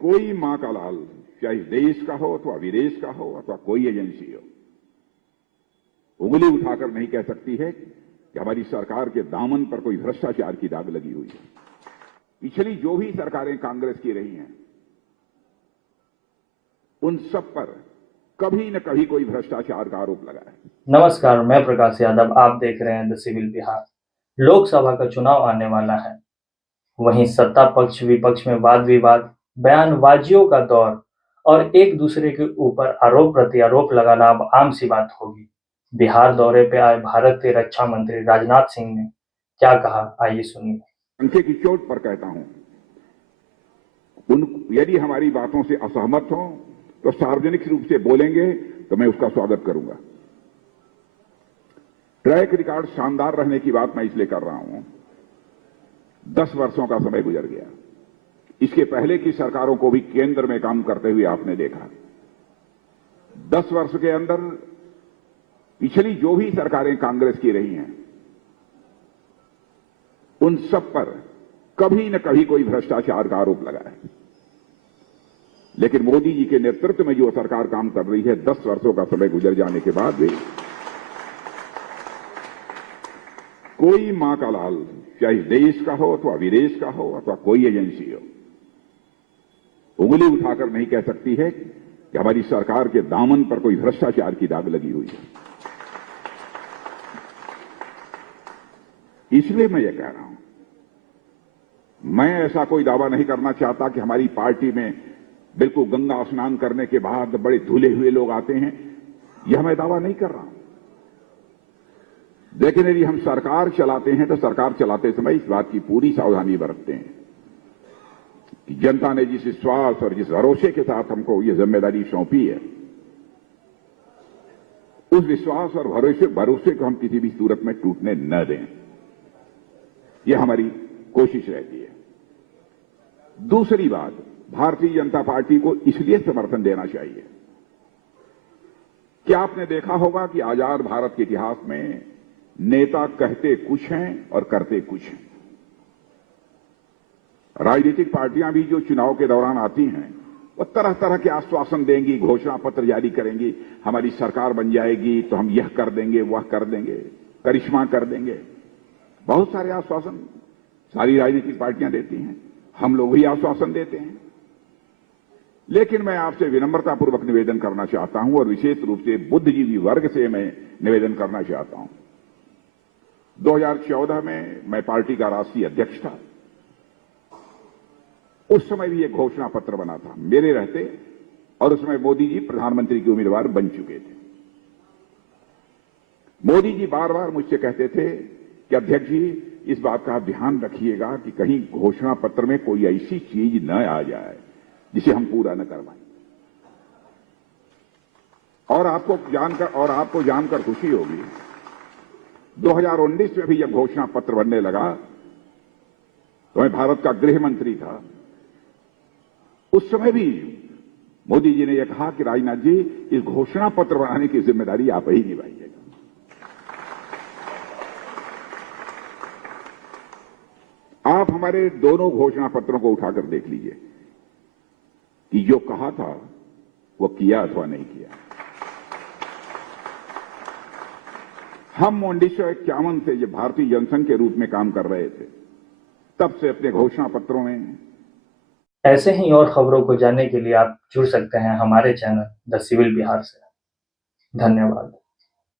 कोई मां का लाल, चाहे देश का हो अथवा विदेश का हो अथवा कोई एजेंसी हो, उंगली उठाकर नहीं कह सकती है कि हमारी सरकार के दामन पर कोई भ्रष्टाचार की दाग लगी हुई है। पिछली जो भी सरकारें कांग्रेस की रही हैं, उन सब पर कभी न कभी कोई भ्रष्टाचार का आरोप लगा है। नमस्कार, मैं प्रकाश यादव, आप देख रहे हैं द सिविल बिहार। लोकसभा का चुनाव आने वाला है, वहीं सत्ता पक्ष विपक्ष में वाद विवाद, बयानबाजियों का दौर और एक दूसरे के ऊपर आरोप प्रत्यारोप लगाना अब आम सी बात होगी। बिहार दौरे पे आए भारत के रक्षा मंत्री राजनाथ सिंह ने क्या कहा, आइए सुनिए। अंके की चोट पर कहता हूं, यदि हमारी बातों से असहमत हो तो सार्वजनिक रूप से बोलेंगे तो मैं उसका स्वागत करूंगा। ट्रैक रिकॉर्ड शानदार रहने की बात मैं इसलिए कर रहा हूं, 10 वर्षों का समय गुजर गया। इसके पहले की सरकारों को भी केंद्र में काम करते हुए आपने देखा। 10 वर्ष के अंदर पिछली जो भी सरकारें कांग्रेस की रही हैं, उन सब पर कभी न कभी कोई भ्रष्टाचार का आरोप लगा है। लेकिन मोदी जी के नेतृत्व में जो सरकार काम कर रही है, 10 वर्षों का समय गुजर जाने के बाद भी कोई मां का लाल, चाहे देश का हो अथवा विदेश का हो अथवा कोई एजेंसी हो, उंगली उठाकर नहीं कह सकती है कि हमारी सरकार के दामन पर कोई भ्रष्टाचार की दाग लगी हुई है। इसलिए मैं ये कह रहा हूं, मैं ऐसा कोई दावा नहीं करना चाहता कि हमारी पार्टी में बिल्कुल गंगा स्नान करने के बाद बड़े धुले हुए लोग आते हैं। यह मैं दावा नहीं कर रहा हूं। लेकिन यदि हम सरकार चलाते हैं तो सरकार चलाते समय इस बात की पूरी सावधानी बरतते हैं कि जनता ने जिस विश्वास और जिस भरोसे के साथ हमको ये जिम्मेदारी सौंपी है, उस विश्वास और भरोसे को हम किसी भी सूरत में टूटने न दें। यह हमारी कोशिश रहती है। दूसरी बात, भारतीय जनता पार्टी को इसलिए समर्थन देना चाहिए कि आपने देखा होगा कि आजाद भारत के इतिहास में नेता कहते कुछ हैं और करते कुछ हैं। राजनीतिक पार्टियां भी जो चुनाव के दौरान आती हैं, वो तरह तरह के आश्वासन देंगी, घोषणा पत्र जारी करेंगी, हमारी सरकार बन जाएगी तो हम यह कर देंगे, वह कर देंगे, करिश्मा कर देंगे। बहुत सारे आश्वासन सारी राजनीतिक पार्टियां देती हैं, हम लोग भी आश्वासन देते हैं। लेकिन मैं आपसे विनम्रतापूर्वक निवेदन करना चाहता हूं, और विशेष रूप से बुद्धिजीवी वर्ग से मैं निवेदन करना चाहता हूं। 2014 में मैं पार्टी का राष्ट्रीय अध्यक्ष था। उस समय भी एक घोषणा पत्र बना था मेरे रहते, और उसमें मोदी जी प्रधानमंत्री के उम्मीदवार बन चुके थे। मोदी जी बार बार मुझसे कहते थे कि अध्यक्ष जी, इस बात का ध्यान रखिएगा कि कहीं घोषणा पत्र में कोई ऐसी चीज न आ जाए जिसे हम पूरा न कर पाए। और आपको जानकर खुशी होगी, 2019 में भी जब घोषणा पत्र बनने लगा तो मैं भारत का गृह मंत्री था। उस समय भी मोदी जी ने यह कहा कि राजनाथ जी, इस घोषणा पत्र बनाने की जिम्मेदारी आप ही निभाइएगा। आप हमारे दोनों घोषणा पत्रों को उठाकर देख लीजिए कि जो कहा था वो किया अथवा नहीं किया। हम 1951 से जब भारतीय जनसंघ के रूप में काम कर रहे थे, तब से अपने घोषणा पत्रों में। ऐसे ही और खबरों को जानने के लिए आप जुड़ सकते हैं हमारे चैनल द सिविल बिहार से। धन्यवाद।